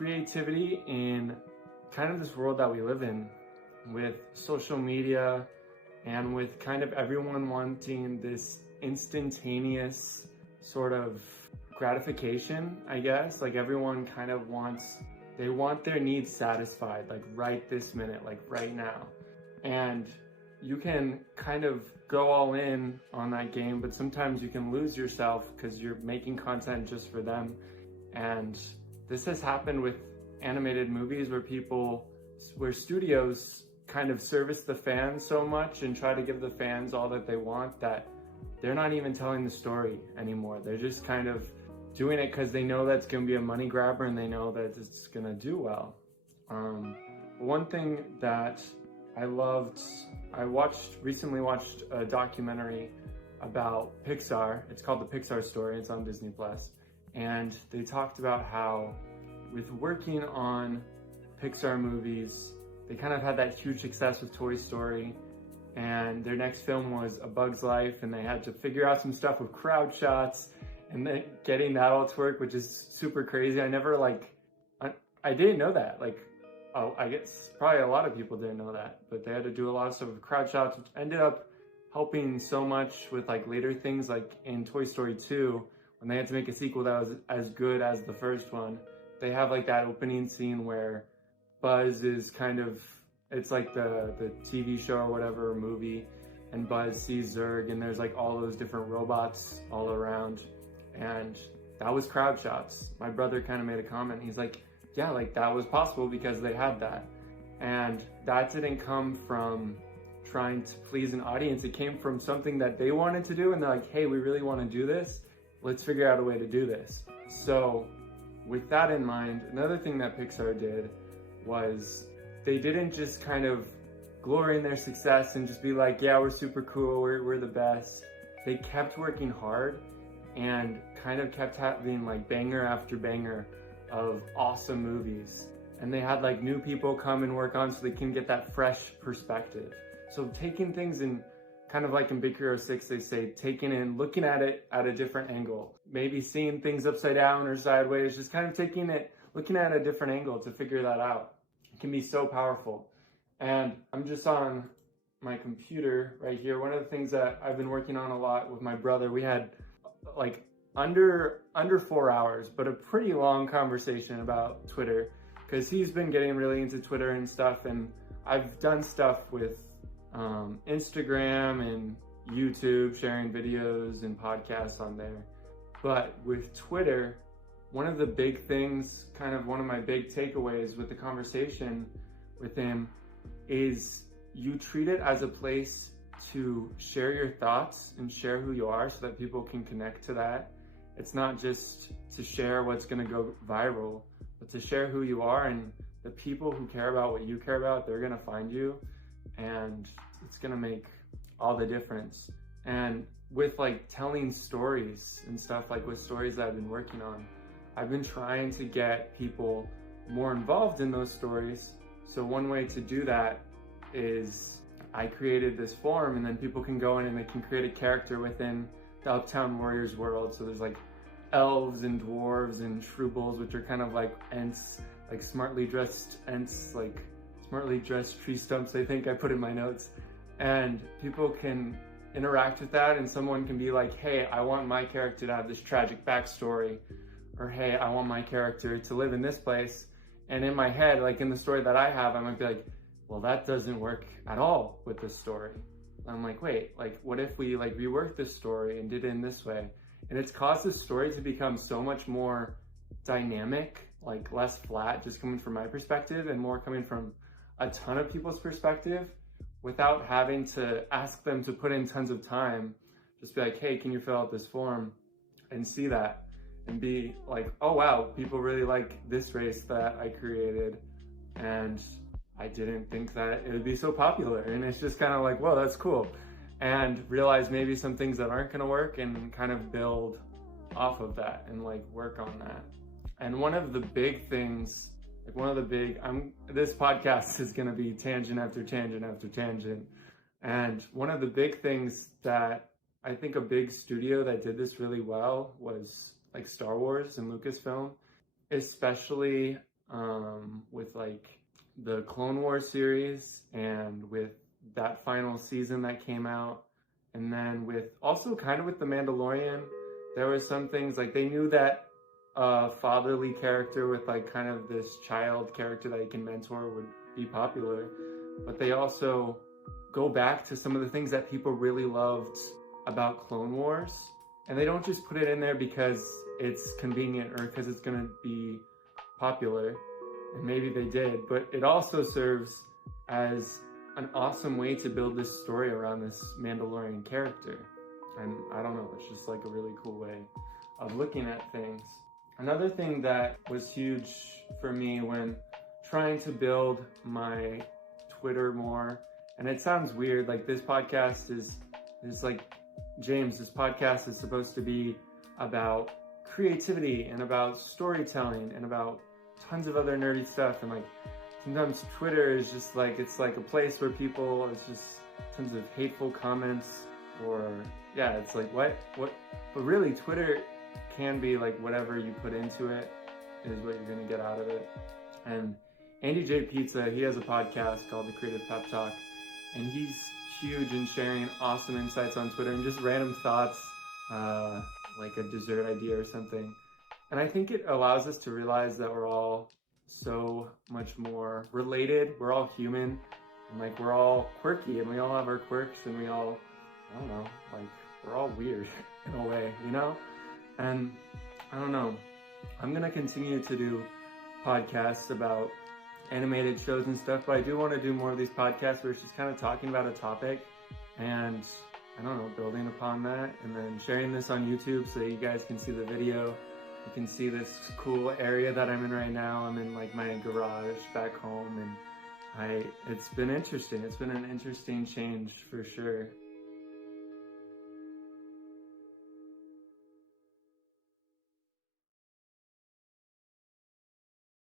creativity in kind of this world that we live in with social media and with kind of everyone wanting this instantaneous sort of gratification, I guess. Like everyone kind of they want their needs satisfied, like right this minute, like right now. And you can kind of go all in on that game, but sometimes you can lose yourself because you're making content just for them. And this has happened with animated movies where studios kind of service the fans so much and try to give the fans all that they want that they're not even telling the story anymore. They're just kind of doing it because they know that's going to be a money grabber and they know that it's going to do well. One thing that I loved, recently watched a documentary about Pixar. It's called The Pixar Story. It's on Disney+. And they talked about how with working on Pixar movies, they kind of had that huge success with Toy Story, and their next film was A Bug's Life, and they had to figure out some stuff with crowd shots and then getting that all to work, which is super crazy. I didn't know that. I guess probably a lot of people didn't know that, but they had to do a lot of stuff with crowd shots, which ended up helping so much with like later things, like in Toy Story 2, when they had to make a sequel that was as good as the first one. They have like that opening scene where Buzz is it's like the TV show or whatever, movie, and Buzz sees Zurg, and there's like all those different robots all around, and that was crowd shots. My brother kind of made a comment. He's like, yeah, like that was possible because they had that. And that didn't come from trying to please an audience. It came from something that they wanted to do, and they're like, hey, we really want to do this. Let's figure out a way to do this. So with that in mind, another thing that Pixar did was they didn't just kind of glory in their success and just be like, yeah, we're super cool, we're the best. They kept working hard and kind of kept having like banger after banger of awesome movies. And they had like new people come and work on so they can get that fresh perspective. So taking things in kind of like in Big Hero 6, they say, looking at it at a different angle, maybe seeing things upside down or sideways, just kind of looking at a different angle to figure that out. It can be so powerful. And I'm just on my computer right here. One of the things that I've been working on a lot with my brother, we had like under 4 hours, but a pretty long conversation about Twitter, because he's been getting really into Twitter and stuff, and I've done stuff with Instagram and YouTube, sharing videos and podcasts on there. But with Twitter, one of the big things, kind of one of my big takeaways with the conversation with him, is you treat it as a place to share your thoughts and share who you are so that people can connect to that. It's not just to share what's going to go viral, but to share who you are, and the people who care about what you care about, they're going to find you, and it's going to make all the difference. And with like telling stories and stuff, like with stories that I've been working on, I've been trying to get people more involved in those stories. So one way to do that is I created this forum, and then people can go in and they can create a character within the Uptown Warriors world. So there's like elves and dwarves and shrubbles, which are kind of like ents, like smartly dressed ents, like smartly dressed tree stumps, I think I put in my notes. And people can interact with that, and someone can be like, hey, I want my character to have this tragic backstory, or hey, I want my character to live in this place. And in my head, like in the story that I have, I might be like, well, that doesn't work at all with this story. And I'm like, wait, like what if we like reworked this story and did it in this way? And it's caused the story to become so much more dynamic, like less flat, just coming from my perspective, and more coming from a ton of people's perspective, without having to ask them to put in tons of time. Just be like, hey, can you fill out this form, and see that, and be like, oh wow, people really like this race that I created, and I didn't think that it would be so popular. And it's just kind of like, whoa, that's cool. And realize maybe some things that aren't gonna work, and kind of build off of that and like work on that. And one of the big things, this podcast is gonna be tangent after tangent after tangent. And one of the big things that I think a big studio that did this really well was like Star Wars and Lucasfilm, especially with like the Clone Wars series and with that final season that came out. And then with also kind of with The Mandalorian, there were some things like they knew that a fatherly character with like kind of this child character that he can mentor would be popular. But they also go back to some of the things that people really loved about Clone Wars. And they don't just put it in there because it's convenient or because it's gonna be popular. And maybe they did, but it also serves as an awesome way to build this story around this Mandalorian character. And I don't know, it's just like a really cool way of looking at things. Another thing that was huge for me when trying to build my Twitter more, and it sounds weird, like this podcast is like, James, this podcast is supposed to be about creativity and about storytelling and about tons of other nerdy stuff, and like sometimes Twitter is just like, it's like a place where people, it's just tons of hateful comments, or yeah, it's like what, but really Twitter can be like whatever you put into it is what you're gonna get out of it. And Andy J. Pizza, he has a podcast called The Creative Pep Talk, and he's huge in sharing awesome insights on Twitter and just random thoughts, like a dessert idea or something. And I think it allows us to realize that we're all so much more related. We're all human, and like we're all quirky, and we all have our quirks, and we all, I don't know, like we're all weird in a way, you know? And I don't know, I'm gonna continue to do podcasts about animated shows and stuff, but I do want to do more of these podcasts where it's just kind of talking about a topic and, I don't know, building upon that, and then sharing this on YouTube so you guys can see the video. You can see this cool area that I'm in right now. I'm in like my garage back home, and it's been interesting. It's been an interesting change for sure.